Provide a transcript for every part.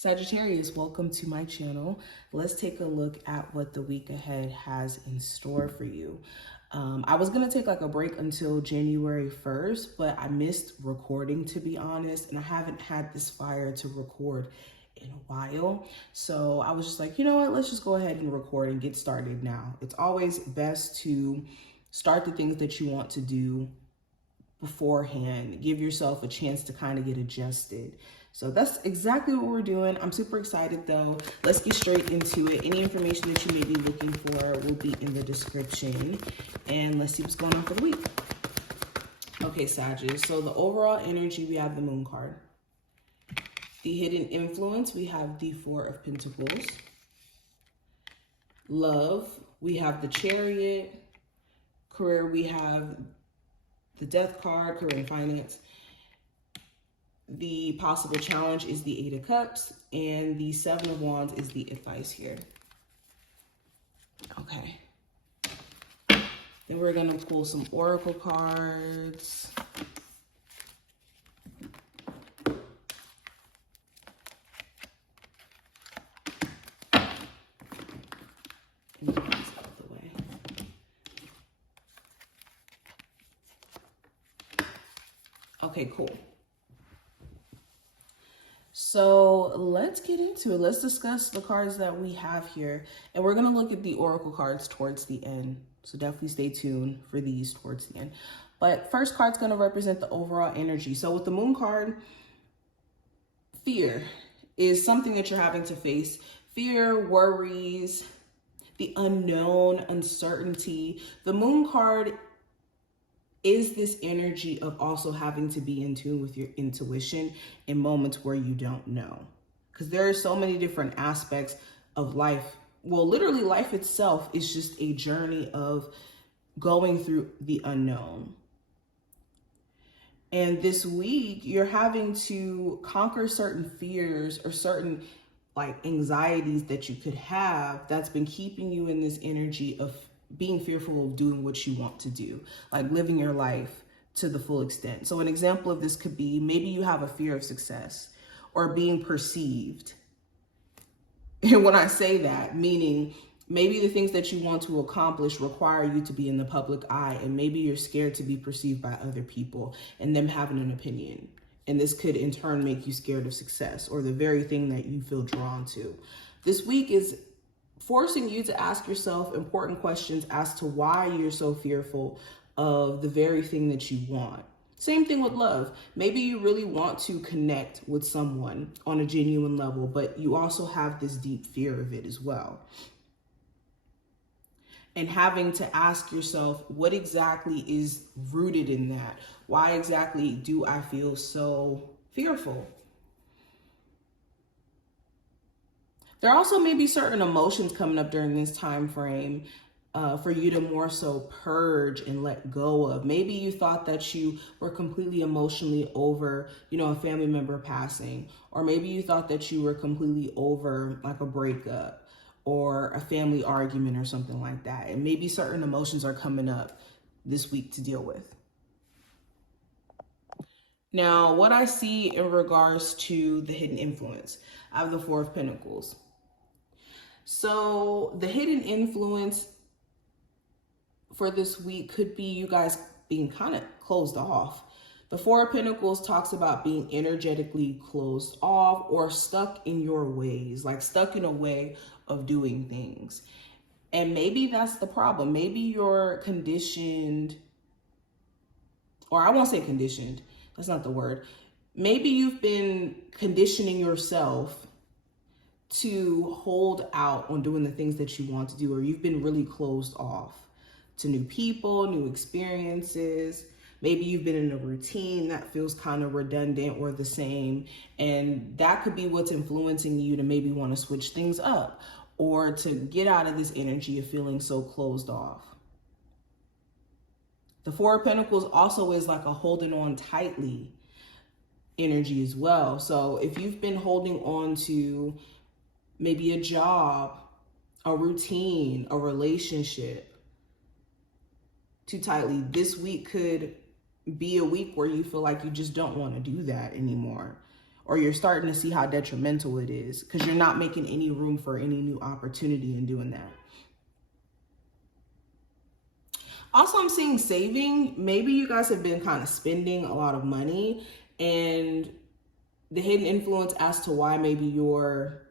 Sagittarius, welcome to my channel. Let's take a look at what the week ahead has in store for you. I was going to take like a break until January 1st, but I missed recording, to be honest, and I haven't had this fire to record in a while. So I was just like, you know what, let's just go ahead and record and get started now. It's always best to start the things that you want to do beforehand. Give yourself a chance to kind of get adjusted. So that's exactly what we're doing. I'm super excited though. Let's get straight into it. Any information that you may be looking for will be in the description. And let's see what's going on for the week. Okay, Sagittarius. So the overall energy, we have the Moon card. The hidden influence, we have the Four of Pentacles. Love, we have the Chariot. Career, we have the Death card, career and finance. The possible challenge is the Eight of Cups, and the Seven of Wands is the advice here. Okay. Then we're going to pull some oracle cards. Okay, cool. So let's get into it. Let's discuss the cards that we have here. And we're going to look at the oracle cards towards the end. So definitely stay tuned for these towards the end. But first card's going to represent the overall energy. So with the Moon card, fear is something that you're having to face. Fear, worries, the unknown, uncertainty. The Moon card is this energy of also having to be in tune with your intuition in moments where you don't know. Because there are so many different aspects of life. Well, literally life itself is just a journey of going through the unknown. And this week, you're having to conquer certain fears or certain like anxieties that you could have that's been keeping you in this energy of being fearful of doing what you want to do, like living your life to the full extent. So an example of this could be maybe you have a fear of success or being perceived. And when I say that, meaning maybe the things that you want to accomplish require you to be in the public eye, and maybe you're scared to be perceived by other people and them having an opinion. And this could in turn make you scared of success or the very thing that you feel drawn to. This week is forcing you to ask yourself important questions as to why you're so fearful of the very thing that you want. Same thing with love. Maybe you really want to connect with someone on a genuine level, but you also have this deep fear of it as well. And having to ask yourself, what exactly is rooted in that? Why exactly do I feel so fearful? There also may be certain emotions coming up during this time frame for you to more so purge and let go of. Maybe you thought that you were completely emotionally over, a family member passing, or maybe you thought that you were completely over like a breakup or a family argument or something like that. And maybe certain emotions are coming up this week to deal with. Now, what I see in regards to the hidden influence, I have the Four of Pentacles. So the hidden influence for this week could be you guys being kind of closed off. The Four of Pentacles talks about being energetically closed off or stuck in your ways, like stuck in a way of doing things. And maybe that's the problem. Maybe you're conditioned, or I won't say conditioned, that's not the word. Maybe you've been conditioning yourself to hold out on doing the things that you want to do, or you've been really closed off to new people, new experiences. Maybe you've been in a routine that feels kind of redundant or the same, and that could be what's influencing you to maybe want to switch things up or to get out of this energy of feeling so closed off. The Four of Pentacles also is like a holding on tightly energy as well. So if you've been holding on to maybe a job, a routine, a relationship too tightly, this week could be a week where you feel like you just don't want to do that anymore. or you're starting to see how detrimental it is because you're not making any room for any new opportunity in doing that. Also, I'm seeing saving. Maybe you guys have been kind of spending a lot of money, and the hidden influence as to why maybe you're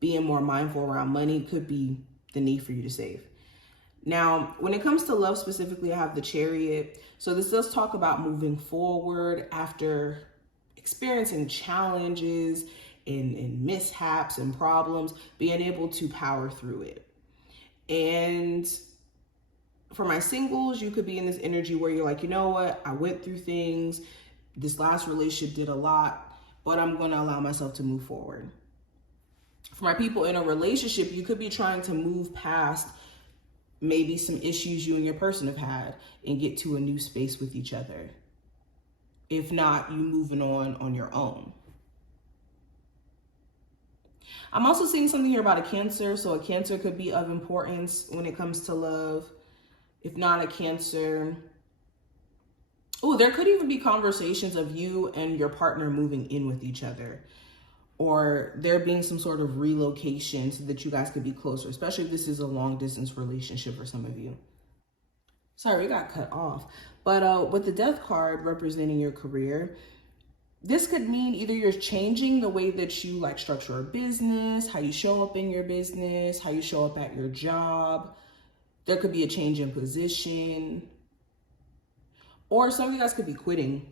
being more mindful around money could be the need for you to save. Now, when it comes to love specifically, I have the Chariot. So this does talk about moving forward after experiencing challenges and mishaps and problems, being able to power through it. And for my singles, you could be in this energy where you're like, you know what? I went through things. This last relationship did a lot, but I'm going to allow myself to move forward. For my people in a relationship, you could be trying to move past maybe some issues you and your person have had and get to a new space with each other. If not, you moving on your own. I'm also seeing something here about a Cancer. So a Cancer could be of importance when it comes to love. If not a Cancer, oh, there could even be conversations of you and your partner moving in with each other, or there being some sort of relocation so that you guys could be closer, especially if this is a long distance relationship for some of you. Sorry, we got cut off. But with the Death card representing your career, this could mean either you're changing the way that you like structure a business, how you show up in your business, how you show up at your job. There could be a change in position, or some of you guys could be quitting.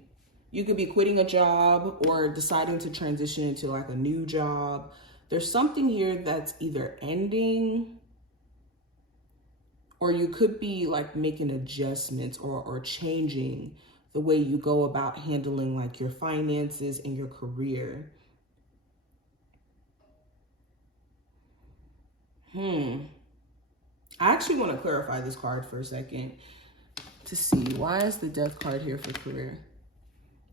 You could be quitting a job or deciding to transition into like a new job. There's something here that's either ending, or you could be like making adjustments or changing the way you go about handling like your finances and your career. I actually want to clarify this card for a second to see why is the Death card here for career.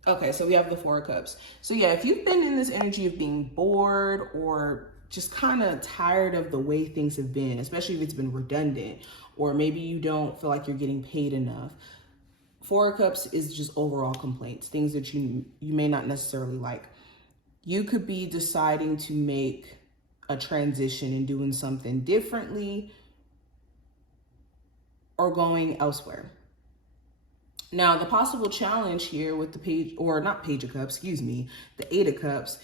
Okay, so we have the Four of Cups. So yeah, if you've been in this energy of being bored or just kind of tired of the way things have been, especially if it's been redundant, or maybe you don't feel like you're getting paid enough. Four of Cups is just overall complaints, things that you may not necessarily like. You could be deciding to make a transition and doing something differently or going elsewhere. Now, the possible challenge here with the Page, or not Page of Cups, excuse me, the Eight of Cups,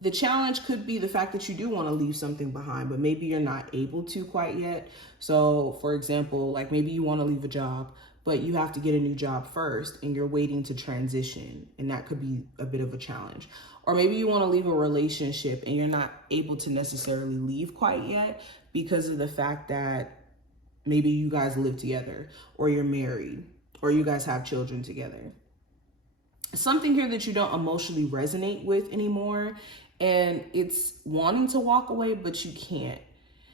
the challenge could be the fact that you do want to leave something behind, but maybe you're not able to quite yet. So, for example, like maybe you want to leave a job, but you have to get a new job first and you're waiting to transition, and that could be a bit of a challenge. Or maybe you want to leave a relationship and you're not able to necessarily leave quite yet because of the fact that maybe you guys live together, or you're married, or you guys have children together. Something here that you don't emotionally resonate with anymore, and it's wanting to walk away, but you can't.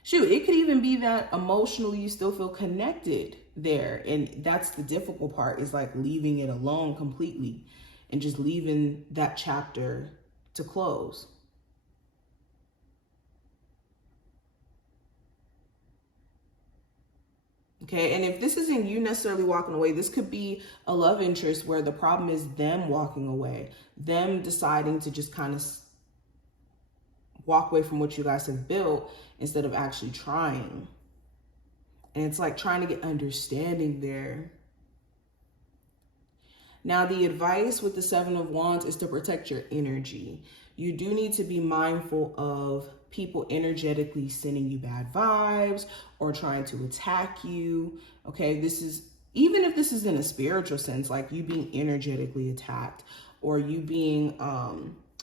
Shoot, it could even be that emotionally you still feel connected there, and that's the difficult part, is like leaving it alone completely and just leaving that chapter to close. Okay, and if this isn't you necessarily walking away, this could be a love interest where the problem is them walking away, them deciding to just kind of walk away from what you guys have built instead of actually trying. And it's like trying to get understanding there. Now, the advice with the Seven of Wands is to protect your energy. You do need to be mindful of people energetically sending you bad vibes or trying to attack you. Okay, this is, even if this is in a spiritual sense, like you being energetically attacked, or you being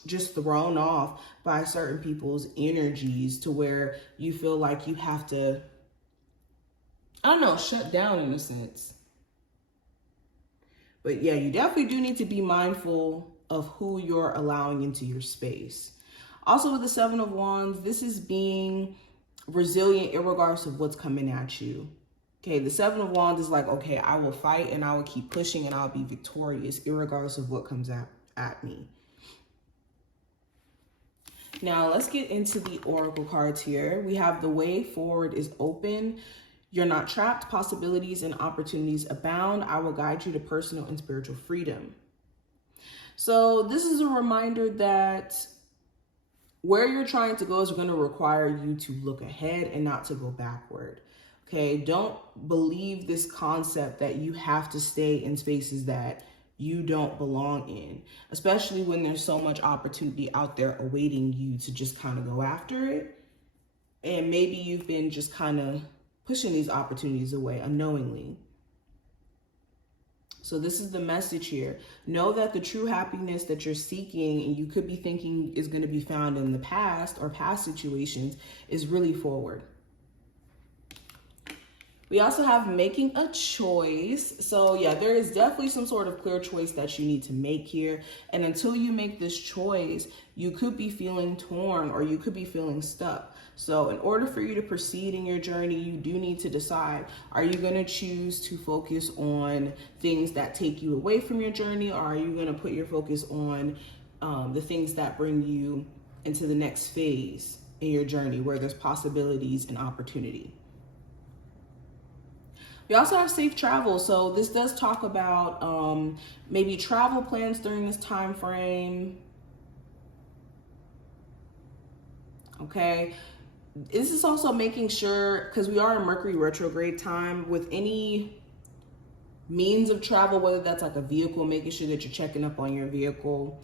just thrown off by certain people's energies to where you feel like you have to, I don't know, shut down in a sense. But yeah, you definitely do need to be mindful of who you're allowing into your space. Also with the Seven of Wands, this is being resilient regardless of what's coming at you. Okay, the Seven of Wands is like, okay, I will fight and I will keep pushing and I'll be victorious regardless of what comes at me. Now let's get into the Oracle cards here. We have the way forward is open. You're not trapped. Possibilities and opportunities abound. I will guide you to personal and spiritual freedom. So this is a reminder that where you're trying to go is going to require you to look ahead and not to go backward. Okay, don't believe this concept that you have to stay in spaces that you don't belong in, especially when there's so much opportunity out there awaiting you to just kind of go after it. And maybe you've been just kind of pushing these opportunities away unknowingly. So this is the message here. Know that the true happiness that you're seeking and you could be thinking is going to be found in the past or past situations is really forward. We also have making a choice. So yeah, there is definitely some sort of clear choice that you need to make here. And until you make this choice, you could be feeling torn or you could be feeling stuck. So in order for you to proceed in your journey, you do need to decide, are you going to choose to focus on things that take you away from your journey? Or are you going to put your focus on the things that bring you into the next phase in your journey where there's possibilities and opportunity? We also have safe travel. So this does talk about maybe travel plans during this time frame. Okay. This is also making sure, because we are in Mercury retrograde time, with any means of travel, whether that's like a vehicle, making sure that you're checking up on your vehicle.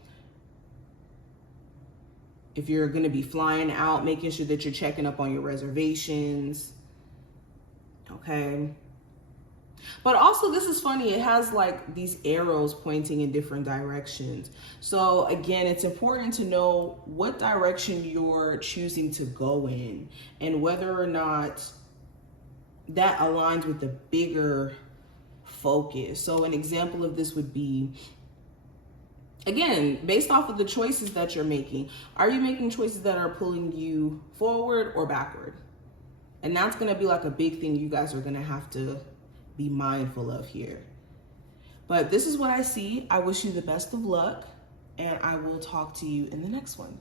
If you're going to be flying out, making sure that you're checking up on your reservations. Okay. But also, this is funny, it has like these arrows pointing in different directions. So again, it's important to know what direction you're choosing to go in and whether or not that aligns with the bigger focus. So an example of this would be, again, based off of the choices that you're making, are you making choices that are pulling you forward or backward? And that's going to be like a big thing you guys are going to have to be mindful of here. But this is what I see. I wish you the best of luck, and I will talk to you in the next one.